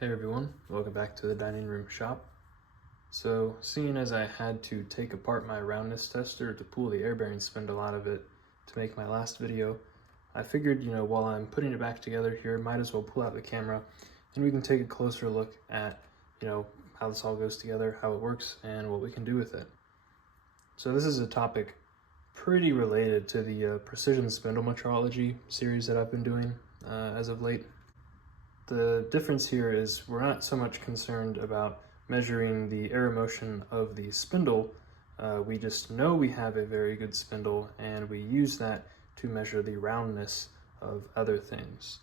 Hey everyone, welcome back to the dining room shop. So, seeing as I had to take apart my roundness tester to pull the air bearing spindle out of it to make my last video, I figured, while I'm putting it back together here, might as well pull out the camera and we can take a closer look at, how this all goes together, how it works, and what we can do with it. So this is a topic pretty related to the precision spindle metrology series that I've been doing as of late. The difference here is we're not so much concerned about measuring the air motion of the spindle. We just know we have a very good spindle and we use that to measure the roundness of other things.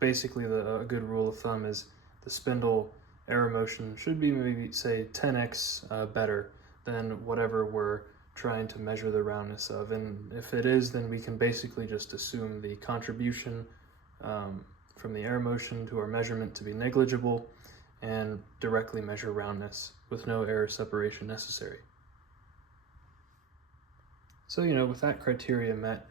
Basically, a good rule of thumb is the spindle air motion should be maybe say 10x better than whatever we're trying to measure the roundness of. And if it is, then we can basically just assume the contribution from the air motion to our measurement to be negligible and directly measure roundness with no air separation necessary. So, with that criteria met,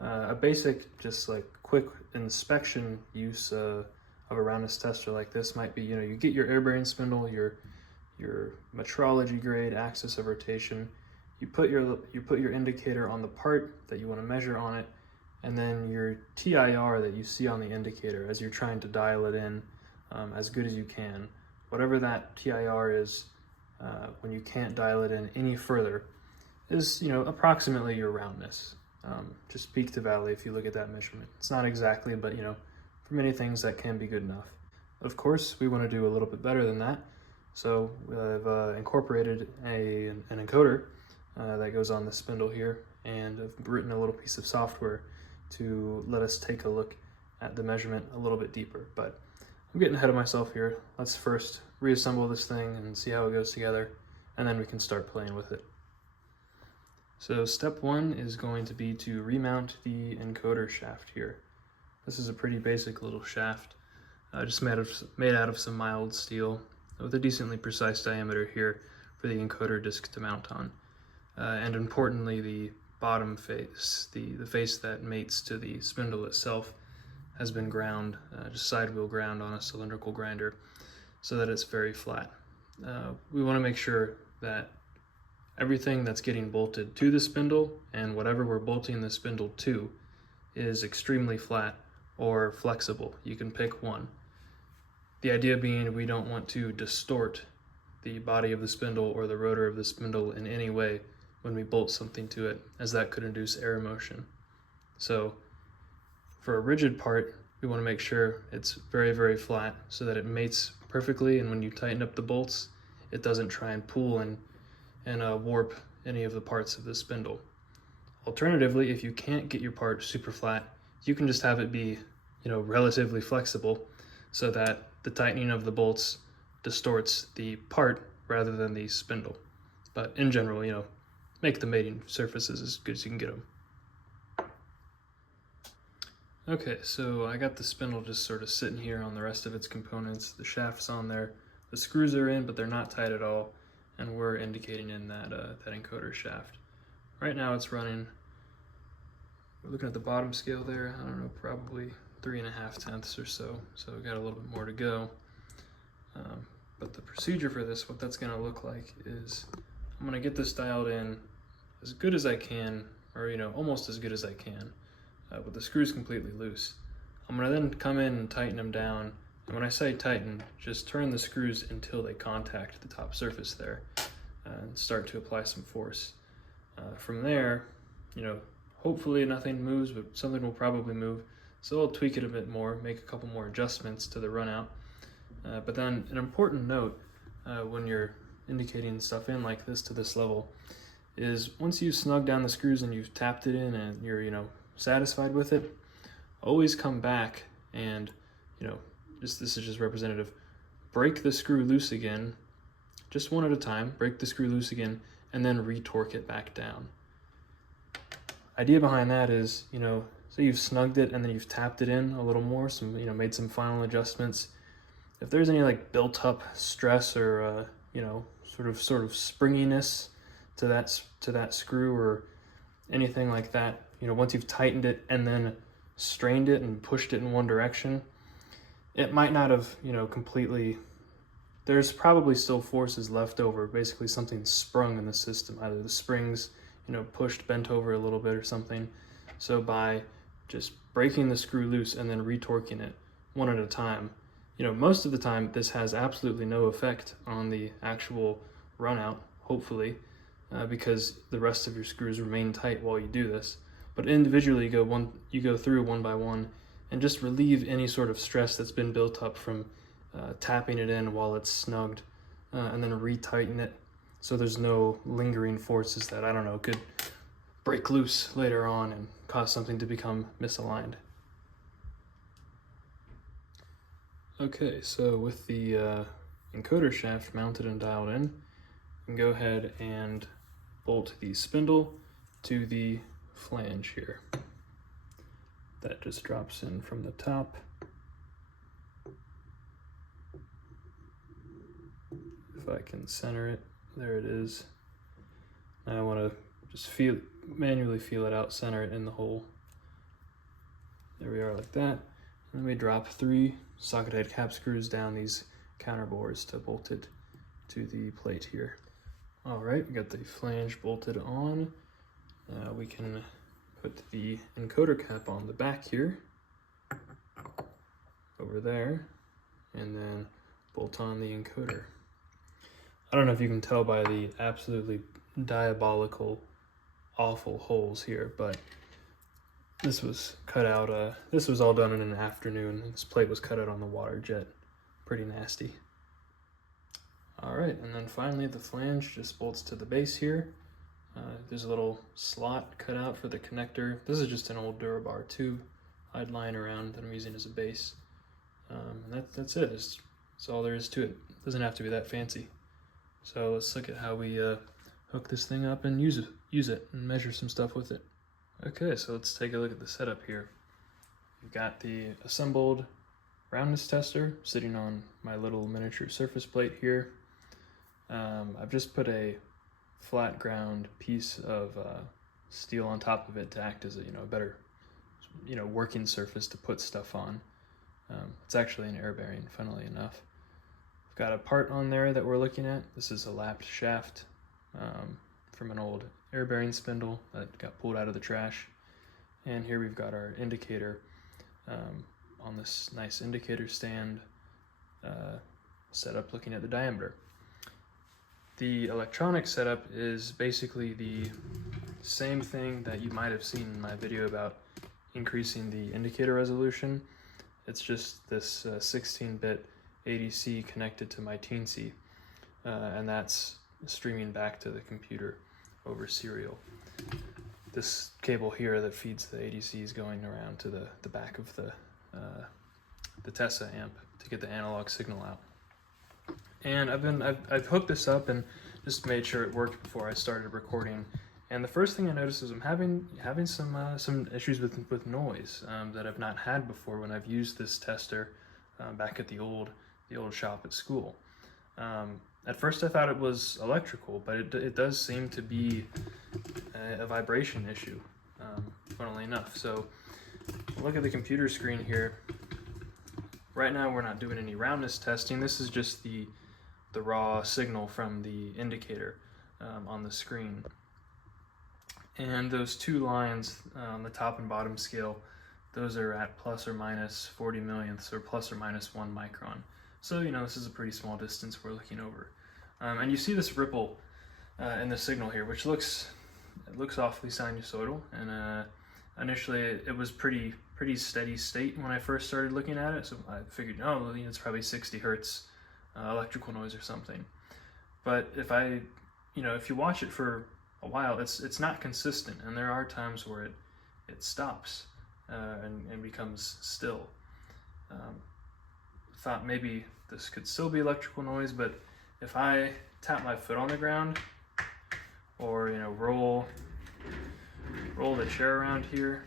a basic, just like quick inspection use of a roundness tester like this might be, you get your air bearing spindle, your metrology grade axis of rotation, you put your indicator on the part that you want to measure on it, and then your TIR that you see on the indicator as you're trying to dial it in as good as you can. Whatever that TIR is, when you can't dial it in any further, is approximately your roundness. Just peak to valley if you look at that measurement. It's not exactly, but for many things that can be good enough. Of course, we want to do a little bit better than that, so I've incorporated an encoder that goes on the spindle here, and I've written a little piece of software to let us take a look at the measurement a little bit deeper. But I'm getting ahead of myself here. Let's first reassemble this thing and see how it goes together, and then we can start playing with it. So step one is going to be to remount the encoder shaft here. This is a pretty basic little shaft, just made out of some mild steel with a decently precise diameter here for the encoder disc to mount on. And importantly, the bottom face, the face that mates to the spindle itself, has been ground, just side wheel ground on a cylindrical grinder so that it's very flat. We want to make sure that everything that's getting bolted to the spindle and whatever we're bolting the spindle to is extremely flat or flexible. You can pick one. The idea being we don't want to distort the body of the spindle or the rotor of the spindle in any way when we bolt something to it, as that could induce air motion. So for a rigid part, we want to make sure it's very, very flat so that it mates perfectly, and when you tighten up the bolts, it doesn't try and pull and warp any of the parts of the spindle. Alternatively, if you can't get your part super flat, you can just have it be, relatively flexible so that the tightening of the bolts distorts the part rather than the spindle. But in general, make the mating surfaces as good as you can get them. Okay, so I got the spindle just sort of sitting here on the rest of its components. The shaft's on there, the screws are in, but they're not tight at all, and we're indicating in that encoder shaft. Right now it's running, we're looking at the bottom scale there, I don't know, probably 3.5 tenths or so, so we've got a little bit more to go. But the procedure for this, what that's gonna look like is I'm gonna get this dialed in as good as I can, or almost as good as I can, with the screws completely loose. I'm gonna then come in and tighten them down, and when I say tighten, just turn the screws until they contact the top surface there, and start to apply some force. From there, hopefully nothing moves, but something will probably move, so I'll tweak it a bit more, make a couple more adjustments to the runout. But then an important note when you're indicating stuff in like this to this level is once you've snugged down the screws and you've tapped it in and you're satisfied with it, always come back and this is just representative, break the screw loose again, just one at a time, break the screw loose again, and then re-torque it back down. Idea behind that is, so you've snugged it and then you've tapped it in a little more, made some final adjustments. If there's any like built up stress or sort of springiness to that screw or anything like that, once you've tightened it and then strained it and pushed it in one direction, it might not have, you know, completely, there's probably still forces left over, basically something sprung in the system, either the springs, you know, pushed, bent over a little bit or something. So by just breaking the screw loose and then retorquing it one at a time, you know, most of the time this has absolutely no effect on the actual run out, hopefully, because the rest of your screws remain tight while you do this. But individually, you go through one by one and just relieve any sort of stress that's been built up from tapping it in while it's snugged, and then retighten it so there's no lingering forces that, I don't know, could break loose later on and cause something to become misaligned. Okay, so with the encoder shaft mounted and dialed in, you can go ahead and bolt the spindle to the flange here. That just drops in from the top. If I can center it, there it is. Now I want to just manually feel it out, center it in the hole. There we are, like that. And then we drop 3 socket head cap screws down these counter bores to bolt it to the plate here. All right, we got the flange bolted on. Now we can put the encoder cap on the back here, over there, and then bolt on the encoder. I don't know if you can tell by the absolutely diabolical, awful holes here, but this was cut out, this was all done in an afternoon. This plate was cut out on the water jet. Pretty nasty. All right, and then finally the flange just bolts to the base here. There's a little slot cut out for the connector. This is just an old Durabar tube I'd lying around that I'm using as a base. That's it. That's all there is to it. Doesn't have to be that fancy. So let's look at how we hook this thing up and use it and measure some stuff with it. Okay, so let's take a look at the setup here. We've got the assembled roundness tester sitting on my little miniature surface plate here. I've just put a flat ground piece of steel on top of it to act as a better working surface to put stuff on. It's actually an air bearing, funnily enough. We've got a part on there that we're looking at. This is a lapped shaft from an old air bearing spindle that got pulled out of the trash. And here we've got our indicator on this nice indicator stand set up looking at the diameter. The electronic setup is basically the same thing that you might have seen in my video about increasing the indicator resolution. It's just this 16-bit ADC connected to my Teensy, and that's streaming back to the computer over serial. This cable here that feeds the ADC is going around to the back of the Tessa amp to get the analog signal out. And I've hooked this up and just made sure it worked before I started recording. And the first thing I noticed is I'm having some issues with noise that I've not had before when I've used this tester back at the old shop at school. At first I thought it was electrical, but it does seem to be a vibration issue, funnily enough. So look at the computer screen here. Right now we're not doing any roundness testing. This is just the raw signal from the indicator on the screen. And those 2 lines on the top and bottom scale, those are at plus or minus 40 millionths or plus or minus 1 micron. So, this is a pretty small distance we're looking over. And you see this ripple in the signal here, which looks awfully sinusoidal. And initially it was pretty steady state when I first started looking at it. So I figured, it's probably 60 hertz electrical noise or something. But if you watch it for a while, it's not consistent, and there are times where it stops and becomes still. Thought maybe this could still be electrical noise, but if I tap my foot on the ground or roll the chair around here,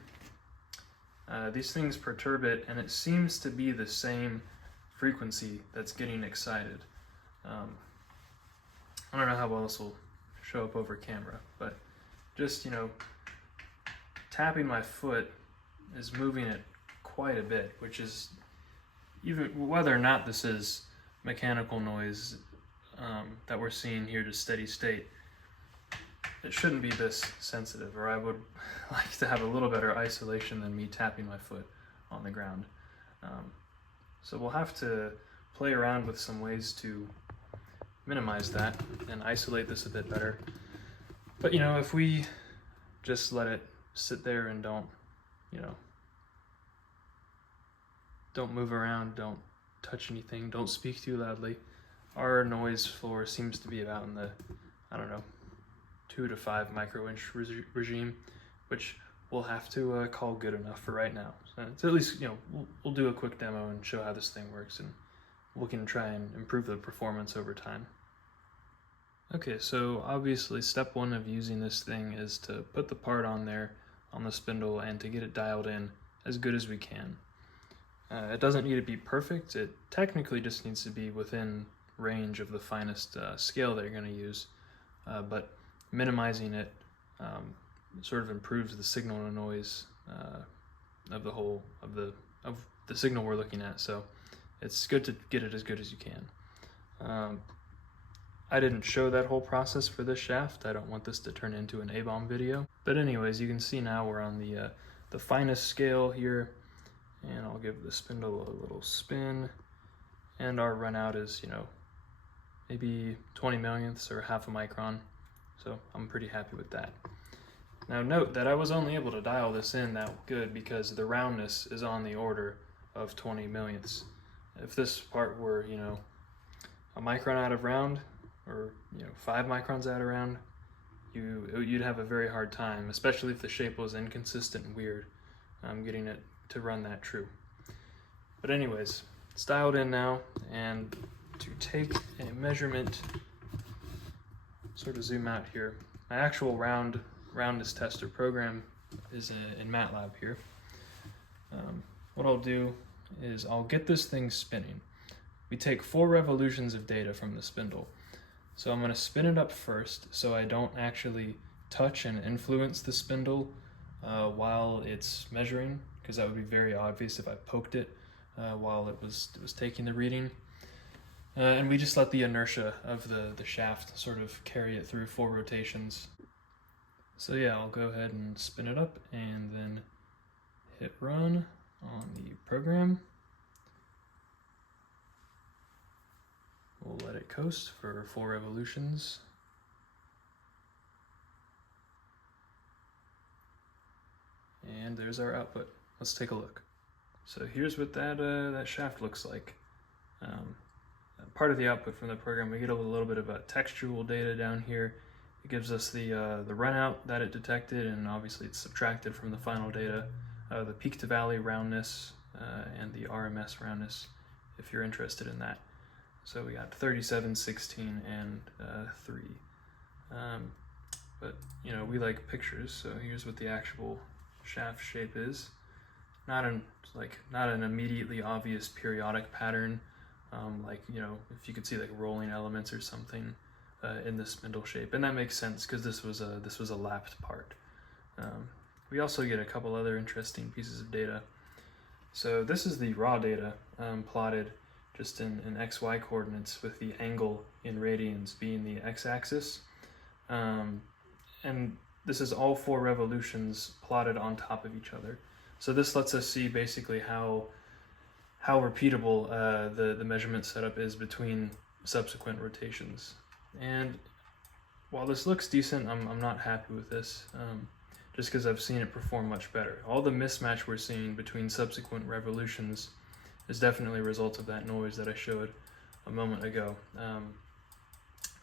these things perturb it, and it seems to be the same frequency that's getting excited. I don't know how well this will show up over camera, but just tapping my foot is moving it quite a bit, which is even whether or not this is mechanical noise that we're seeing here to steady state, it shouldn't be this sensitive, or I would like to have a little better isolation than me tapping my foot on the ground. So we'll have to play around with some ways to minimize that and isolate this a bit better. But you know, if we just let it sit there and don't move around, don't touch anything, don't speak too loudly, our noise floor seems to be about in the, I don't know, 2 to 5 microinch regime, which we'll have to call good enough for right now. So at least, you know, we'll do a quick demo and show how this thing works, and we can try and improve the performance over time. Okay, so obviously step 1 of using this thing is to put the part on there on the spindle and to get it dialed in as good as we can. It doesn't need to be perfect, it technically just needs to be within range of the finest scale that you're going to use, but minimizing it sort of improves the signal to noise of the signal we're looking at, so it's good to get it as good as you can. I didn't show that whole process for this shaft. I don't want this to turn into an A-bomb video. But anyways, you can see now we're on the finest scale here, and I'll give the spindle a little spin, and our run out is, you know, maybe 20 millionths or half a micron, so I'm pretty happy with that. Now note that I was only able to dial this in that good because the roundness is on the order of 20 millionths. If this part were, you know, a micron out of round, or, you know, 5 microns out of round, you'd have a very hard time, especially if the shape was inconsistent and weird, getting it to run that true. But anyways, it's dialed in now, and to take a measurement, sort of zoom out here. My actual roundness tester program is in MATLAB here. What I'll do is I'll get this thing spinning. We take 4 revolutions of data from the spindle. So I'm going to spin it up first so I don't actually touch and influence the spindle while it's measuring, because that would be very obvious if I poked it while it was taking the reading. And we just let the inertia of the shaft sort of carry it through 4 rotations. So yeah, I'll go ahead and spin it up and then hit run on the program. We'll let it coast for 4 revolutions. And there's our output. Let's take a look. So here's what that shaft looks like. Part of the output from the program, we get a little bit of textual data down here. It gives us the run out that it detected, and obviously it's subtracted from the final data. The peak to valley roundness and the RMS roundness, if you're interested in that. So we got 37, 16, and 3. But you know, we like pictures, so here's what the actual shaft shape is. Not an immediately obvious periodic pattern, like, you know, if you could see like rolling elements or something in the spindle shape, and that makes sense because this was a lapped part. We also get a couple other interesting pieces of data. So this is the raw data plotted just in XY coordinates, with the angle in radians being the x-axis. And this is all 4 revolutions plotted on top of each other. So this lets us see basically how repeatable the measurement setup is between subsequent rotations. And while this looks decent, I'm not happy with this, just because I've seen it perform much better. All the mismatch we're seeing between subsequent revolutions is definitely a result of that noise that I showed a moment ago.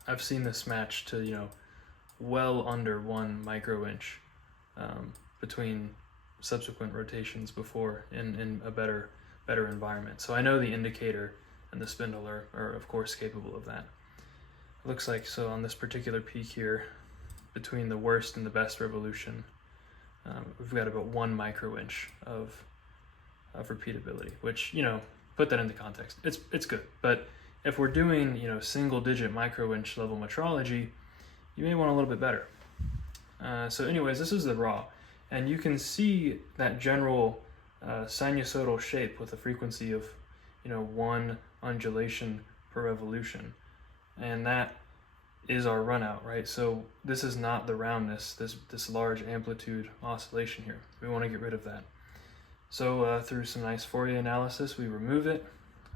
I've seen this match to, you know, well under 1 microinch between subsequent rotations before in a better environment. So I know the indicator and the spindle are of course capable of that. It looks like, so on this particular peak here, between the worst and the best revolution, we've got about 1 microinch of repeatability, which, you know, put that into context, it's good. But if we're doing, you know, single-digit microinch level metrology, you may want a little bit better. So anyways, this is the raw, and you can see that general sinusoidal shape with a frequency of, one undulation per revolution, and that is our runout, right? So this is not the roundness, this large amplitude oscillation here. We want to get rid of that. So through some nice Fourier analysis, we remove it,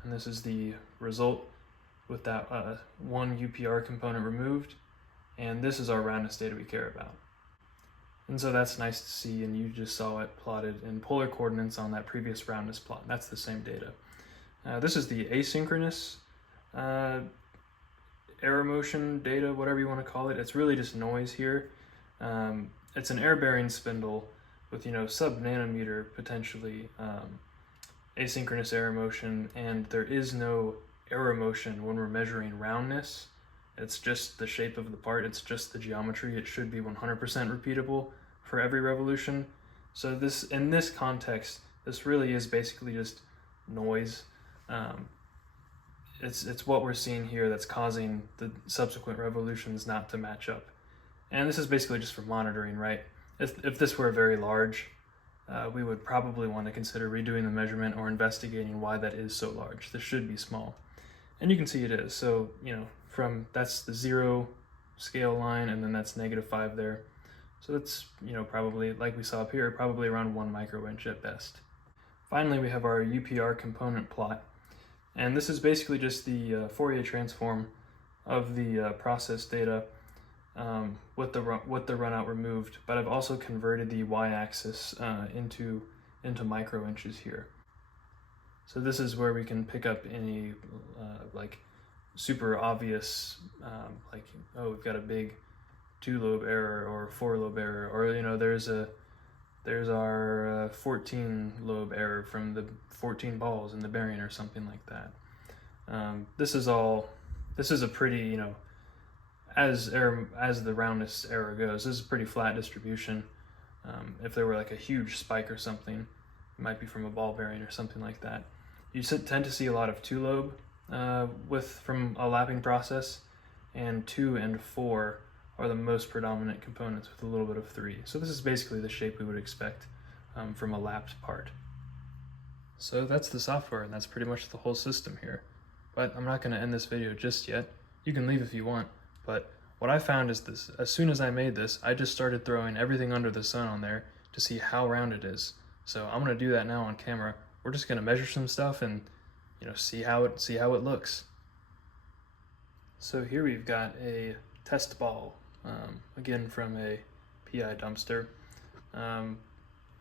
and this is the result with that one UPR component removed, and this is our roundness data we care about. And so that's nice to see, and you just saw it plotted in polar coordinates on that previous roundness plot. That's the same data. This is the asynchronous error motion data, whatever you want to call it. It's really just noise here. It's an air-bearing spindle with, sub-nanometer potentially asynchronous error motion, and there is no error motion when we're measuring roundness. It's just the shape of the part, it's just the geometry. It should be 100% repeatable for every revolution. So this, in this context, this really is basically just noise. It's what we're seeing here that's causing the subsequent revolutions not to match up. And this is basically just for monitoring, right? If this were very large, we would probably want to consider redoing the measurement or investigating why that is so large. This should be small. And you can see it is. So, that's the 0 scale line, and then that's -5 there. So that's, probably, like we saw up here, probably around 1 microinch at best. Finally, we have our UPR component plot. And this is basically just the Fourier transform of the process data with the runout removed, but I've also converted the y-axis into microinches here. So this is where we can pick up any super obvious, we've got a big 2-lobe error or 4-lobe error, or there's our 14-lobe error from the 14 balls in the bearing or something like that. This is a pretty, as the roundness error goes, this is a pretty flat distribution. If there were like a huge spike or something, it might be from a ball bearing or something like that. You tend to see a lot of 2-lobe from a lapping process, and 2 and 4 are the most predominant components with a little bit of 3. So this is basically the shape we would expect from a lapped part. So that's the software, and that's pretty much the whole system here. But I'm not going to end this video just yet. You can leave if you want, but what I found is this: as soon as I made this, I just started throwing everything under the sun on there to see how round it is. So I'm going to do that now on camera. We're just going to measure some stuff and see how it looks. So here we've got a test ball, again from a PI dumpster.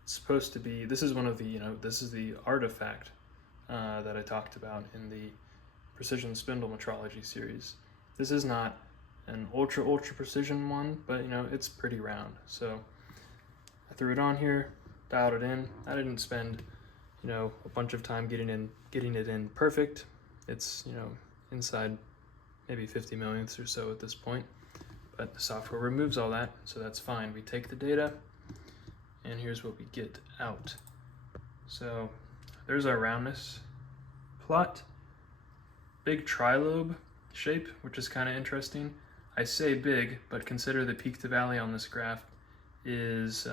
It's supposed to be, this is one of the, this is the artifact that I talked about in the precision spindle metrology series. This is not an ultra precision one, but it's pretty round. So I threw it on here, dialed it in. I didn't spend a bunch of time getting it in perfect. It's inside maybe 50 millionths or so at this point, but the software removes all that, so that's fine. We take the data, and here's what we get out. So there's our roundness plot. Big trilobe shape, which is kind of interesting. I say big, but consider the peak to valley on this graph is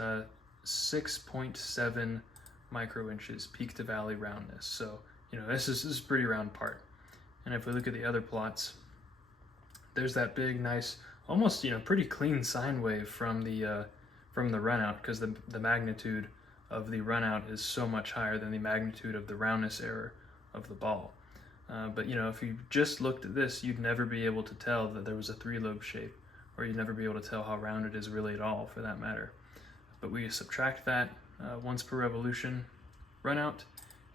6.7 microinches peak to valley roundness. So this is a pretty round part. And if we look at the other plots, there's that big, nice, almost pretty clean sine wave from the runout, because the magnitude of the runout is so much higher than the magnitude of the roundness error of the ball. But if you just looked at this, you'd never be able to tell that there was a 3-lobe shape, or you'd never be able to tell how round it is really at all, for that matter. But we subtract that once per revolution runout,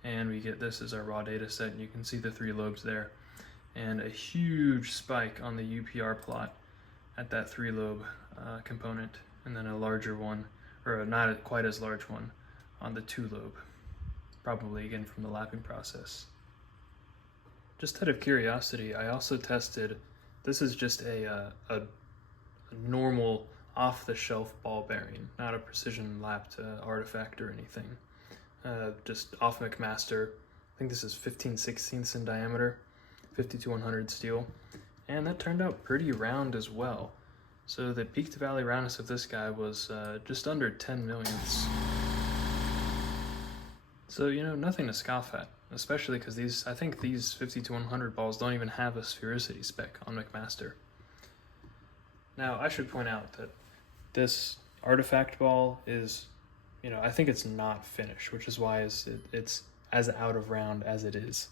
and we get this as our raw data set, and you can see the 3 lobes there, and a huge spike on the UPR plot at that 3-lobe component, and then a larger one, or not quite as large one, on the 2-lobe, probably again from the lapping process. Just out of curiosity, I also tested, this is just a normal off-the-shelf ball bearing, not a precision lapped artifact or anything. Just off McMaster. I think this is 15/16 in diameter, 50-100 steel, and that turned out pretty round as well. So the peak to valley roundness of this guy was just under 10 millionths. So nothing to scoff at. especially because I think these 50-100 balls don't even have a sphericity spec on McMaster. Now, I should point out that this artifact ball is, I think it's not finished, which is why it's as out of round as it is.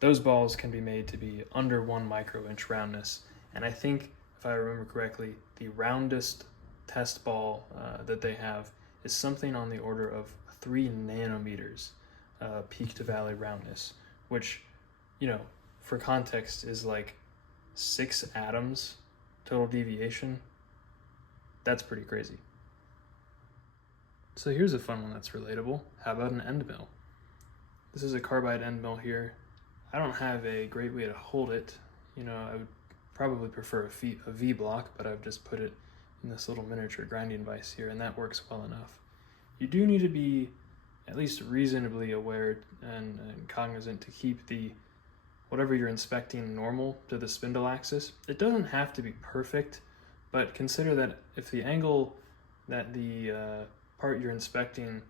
Those balls can be made to be under 1 micro-inch roundness, and I think, if I remember correctly, the roundest test ball that they have is something on the order of 3 nanometers peak to valley roundness, which, for context, is like 6 atoms total deviation. That's pretty crazy. So here's a fun one that's relatable. How about an end mill? This is a carbide end mill here. I don't have a great way to hold it. I would probably prefer a V block, but I've just put it in this little miniature grinding vise here, and that works well enough. You do need to be at least reasonably aware and cognizant to keep whatever you're inspecting normal to the spindle axis. It doesn't have to be perfect, but consider that if the angle that the part you're inspecting,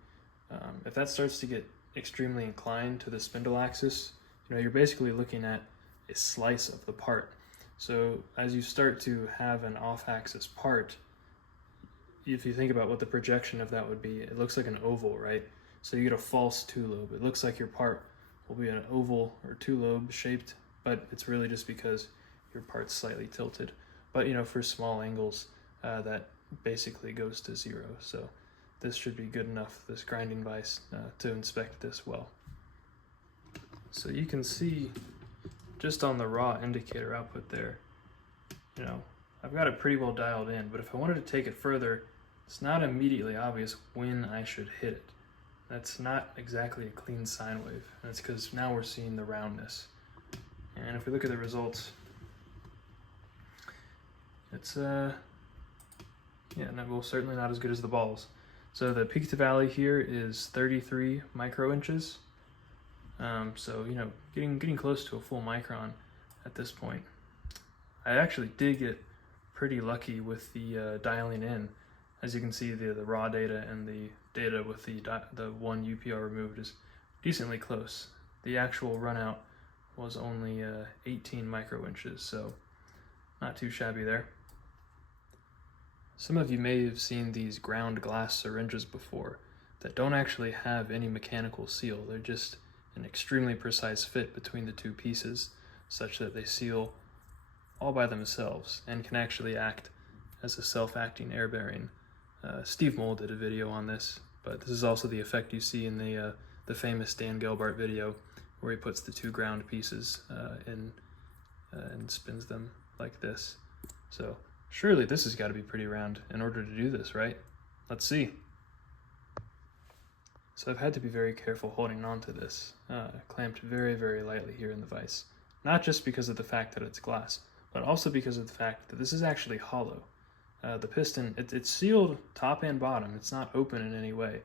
if that starts to get extremely inclined to the spindle axis, you're basically looking at a slice of the part. So as you start to have an off-axis part, if you think about what the projection of that would be, it looks like an oval, right? So you get a false two-lobe. It looks like your part will be an oval or two-lobe shaped, but it's really just because your part's slightly tilted. But for small angles, that basically goes to 0. So this should be good enough, this grinding vise, to inspect this well. So you can see just on the raw indicator output there, I've got it pretty well dialed in, but if I wanted to take it further, it's not immediately obvious when I should hit it. That's not exactly a clean sine wave. That's because now we're seeing the roundness. And if we look at the results, it's certainly not as good as the balls. So the peak to valley here is 33 microinches. So getting close to a full micron at this point. I actually did get pretty lucky with the dialing in. As you can see, the raw data and the data with the one UPR removed is decently close. The actual run out was only 18 microinches, so not too shabby there. Some of you may have seen these ground glass syringes before that don't actually have any mechanical seal. They're just an extremely precise fit between the two pieces, such that they seal all by themselves and can actually act as a self-acting air bearing. Steve Moll did a video on this, but this is also the effect you see in the famous Dan Gelbart video where he puts the 2 ground pieces in and spins them like this. So surely this has got to be pretty round in order to do this, right? Let's see. So I've had to be very careful holding on to this, clamped very, very lightly here in the vise. Not just because of the fact that it's glass, but also because of the fact that this is actually hollow. The piston, it's sealed top and bottom. It's not open in any way,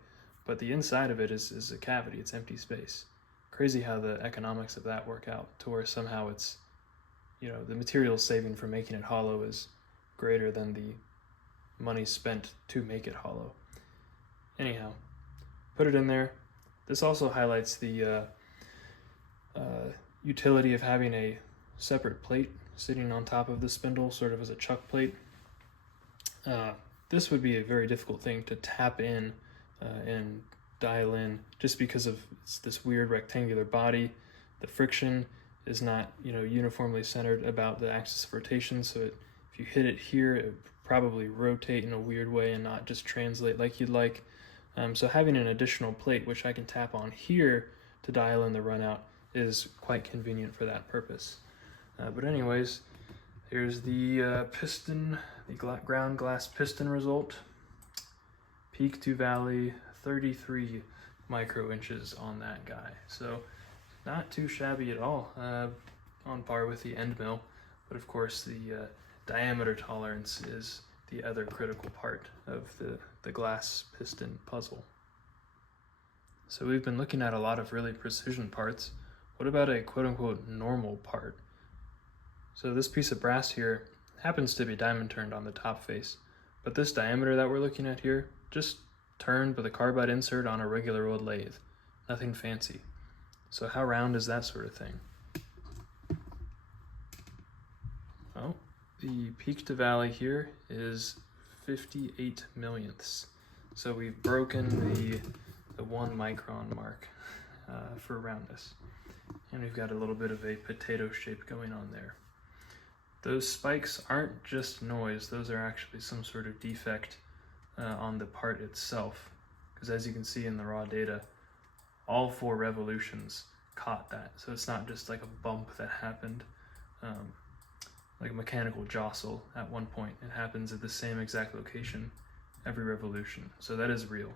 but the inside of it is a cavity. It's empty space. Crazy how the economics of that work out to where somehow it's, the material saving for making it hollow is greater than the money spent to make it hollow. Anyhow, put it in there. This also highlights the utility of having a separate plate sitting on top of the spindle, sort of as a chuck plate. This would be a very difficult thing to tap in and dial in just because of this weird rectangular body. The friction is not uniformly centered about the axis of rotation, so if you hit it here, it would probably rotate in a weird way and not just translate like you'd like. So having an additional plate, which I can tap on here to dial in the run out, is quite convenient for that purpose. But anyways, here's the piston, the ground glass piston result. Peak to valley, 33 microinches on that guy. So not too shabby at all, on par with the end mill. But of course the diameter tolerance is the other critical part of the glass piston puzzle. So we've been looking at a lot of really precision parts. What about a quote-unquote normal part? So this piece of brass here happens to be diamond turned on the top face, but this diameter that we're looking at here, just turned with a carbide insert on a regular old lathe. nothing fancy. So how round is that sort of thing? Well, the peak to valley here is 58 millionths. So we've broken the 1 micron mark for roundness. And we've got a little bit of a potato shape going on there. Those spikes aren't just noise, those are actually some sort of defect on the part itself. Because as you can see in the raw data, all 4 revolutions caught that. So it's not just like a bump that happened, like a mechanical jostle at one point. It happens at the same exact location every revolution. So that is real.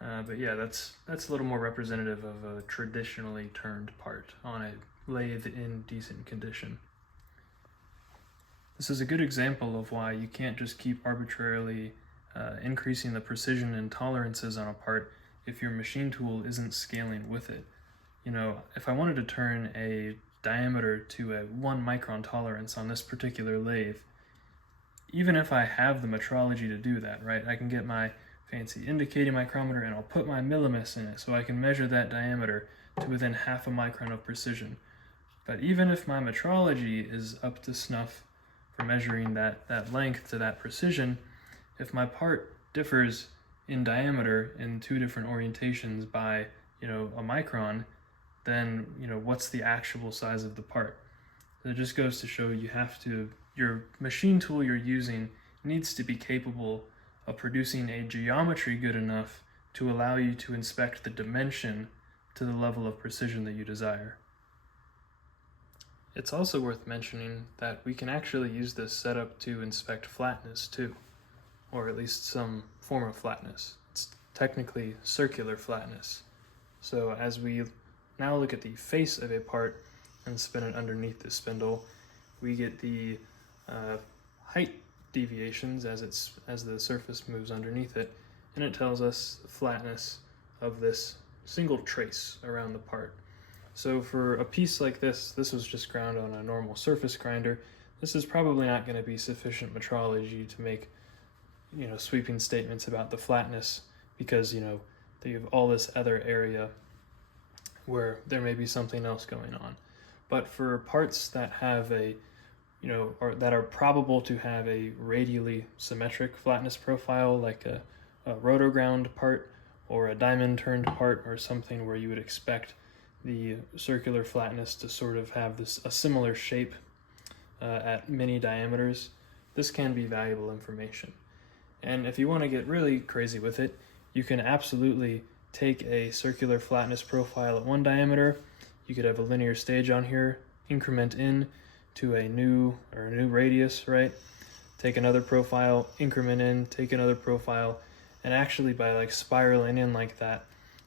But yeah, that's a little more representative of a traditionally turned part on a lathe in decent condition. This is a good example of why you can't just keep arbitrarily increasing the precision and tolerances on a part if your machine tool isn't scaling with it. You know, if I wanted to turn a diameter to a 1 micron tolerance on this particular lathe, even if I have the metrology to do that, right, I can get my fancy indicating micrometer and I'll put my millimeter in it so I can measure that diameter to within half a micron of precision. But even if my metrology is up to snuff for measuring that length to that precision, if my part differs in diameter in 2 different orientations by, you know, a micron, then, you know, what's the actual size of the part? It just goes to show your machine tool you're using needs to be capable of producing a geometry good enough to allow you to inspect the dimension to the level of precision that you desire. It's also worth mentioning that we can actually use this setup to inspect flatness too, or at least some form of flatness. It's technically circular flatness. So as we now look at the face of a part and spin it underneath the spindle, we get the height deviations as the surface moves underneath it, and it tells us the flatness of this single trace around the part. So for a piece like this was just ground on a normal surface grinder. This is probably not going to be sufficient metrology to make, you know, sweeping statements about the flatness, because, you know, you have all this other area where there may be something else going on. But for parts that have a, you know, or that are probable to have a radially symmetric flatness profile, like a rotoground part or a diamond turned part, or something where you would expect the circular flatness to sort of have a similar shape at many diameters, this can be valuable information. And if you want to get really crazy with it, you can absolutely take a circular flatness profile at 1 diameter. You could have a linear stage on here, increment in to a new radius, right? Take another profile, increment in, take another profile, and actually by like spiraling in like that,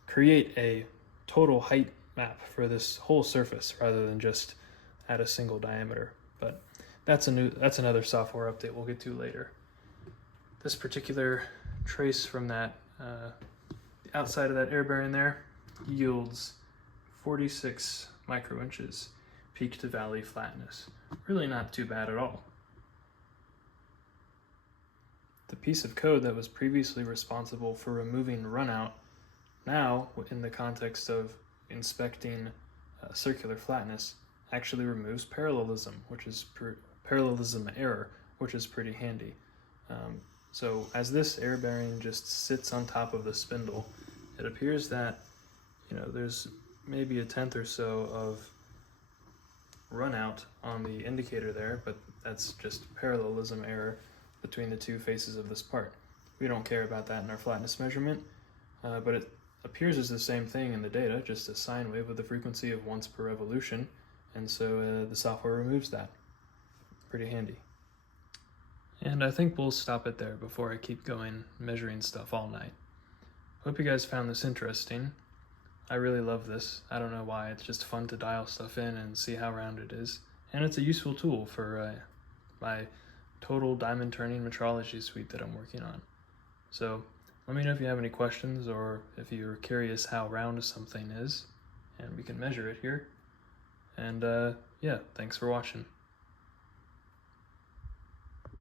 create a total height map for this whole surface rather than just at a single diameter. But that's another software update we'll get to later. This particular trace from that outside of that air bearing there yields 46 microinches peak to valley flatness. Really not too bad at all. The piece of code that was previously responsible for removing runout, now in the context of inspecting circular flatness, actually removes parallelism, which is parallelism error, which is pretty handy. So as this air bearing just sits on top of the spindle, it appears that, you know, there's maybe a tenth or so of runout on the indicator there, but that's just parallelism error between the 2 faces of this part. We don't care about that in our flatness measurement, but it appears as the same thing in the data, just a sine wave with a frequency of once per revolution, and so the software removes that. Pretty handy. And I think we'll stop it there before I keep going measuring stuff all night. Hope you guys found this interesting. I really love this. I don't know why, it's just fun to dial stuff in and see how round it is. And it's a useful tool for my total diamond turning metrology suite that I'm working on. So let me know if you have any questions or if you're curious how round something is, and we can measure it here. And yeah, thanks for watching.